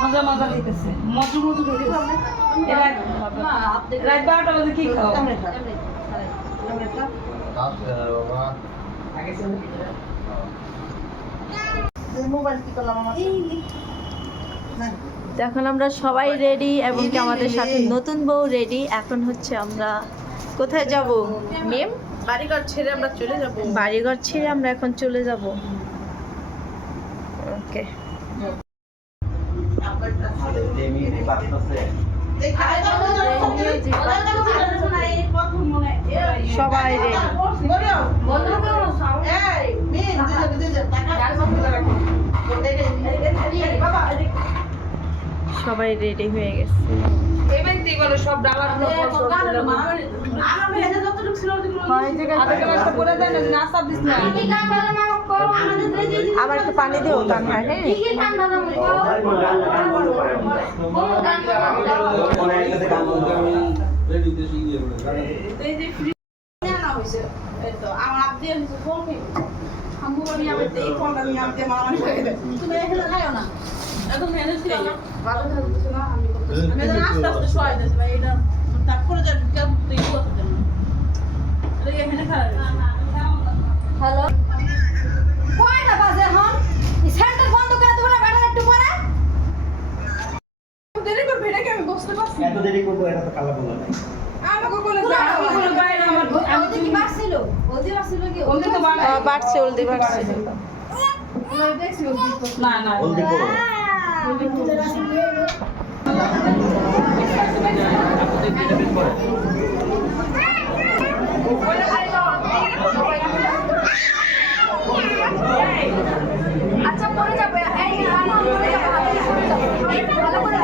মজা মজা দিতেছে মজু মজু দিতেছে রাত 12টা বাজে কি খাও এখন আমরা সবাই রেডি এবং কি আমাদের সাথে নতুন বউ রেডি। এখন হচ্ছে আমরা কোথায় যাব মেম? বাড়িঘর ছেড়ে আমরা চলে যাব। বাড়িঘর ছেড়ে আমরা এখন চলে যাব। ওকে সবাই রেডি, সবাই রেডি হয়ে গেছে। সব ডালার আবার একটু পানি দিও তার হ্যাঁ আমার আপ দিয়ে ফোন তুমি এখানে খাইও না এখন ম্যানেজ ছিল না ভালো থাকছে না আমি আস্তে আস্তে সহায় দিচ্ছি ভাই এটা তারপরে যা কেউ তুই করতে না এটা এখানে খারাপ হ্যালো কয়টা বাজে এখন এই সেন্টার বন্ধ করে দেবো না ব্যাটা একটু পরে দেরি করবে এটা কি আমি বুঝতে পারছি এত দেরি করব এটা তো কালা বলা নাই আমাকে বলে যাও বাইরে আমার আমি কি বাসছিল ওলদি বাসছিল কি ওলদি তো বাড়ছে ওলদি বাড়ছে না না ওলদি করো আচ্ছা পরে যাবে এই পরে যাবে ভালো করে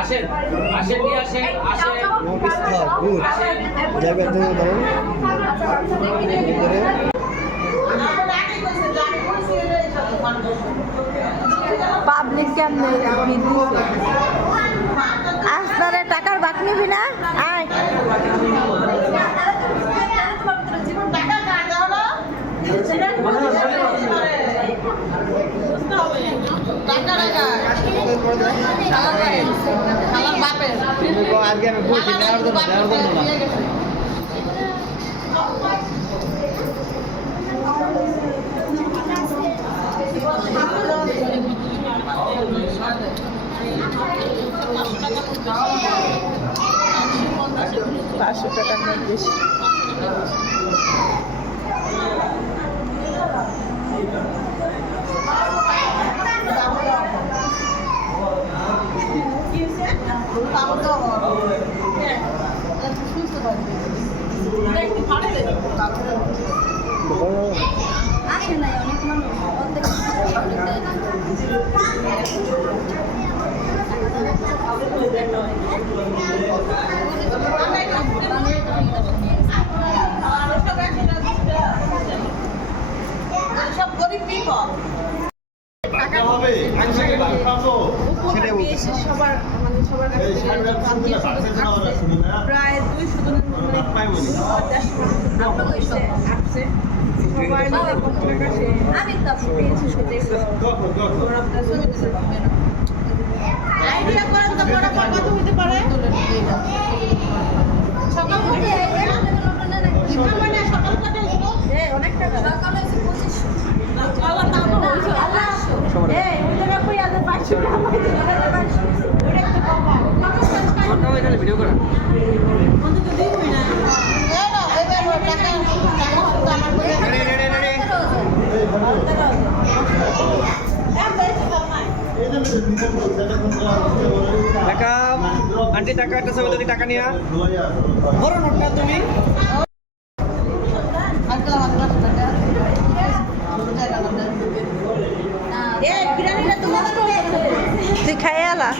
আসেন আসেন নিয়ে আসেন আসেন যাবে তুমি দাও পাবলিক কেমনে আসলে টাকার বাক নিবি না আয় আজকে আমি বলছি নেওয়ার জন্য না $500 নোট বেশি আসে নাই অনেক মানুষ সব গরিব পিপল টাকা হবে সবার মানে সবার কাছে প্রায় 200 জনের আসছে সবাই মিলে কত টাকা আমি তো পেয়েছি আইডিয়া করেন তো বড় কত হতে পারে সকাল থেকে সকাল থেকে অনেক টাকা সকালে 2500 আল্লাহ তাআলা বলছে আল্লাহ এই ওই টাকা কই আজ 500 টাকা আমাকে দিতে হবে ওটা একটু কম কত এটা ভিডিও করা বন্ধু তো দিই না এই না এই টাকা আমার করে টাকা আন্টি টাকা একটা সঙ্গে যদি টাকা নিয়া বড় নোটটা তুমি তুই খাই আলা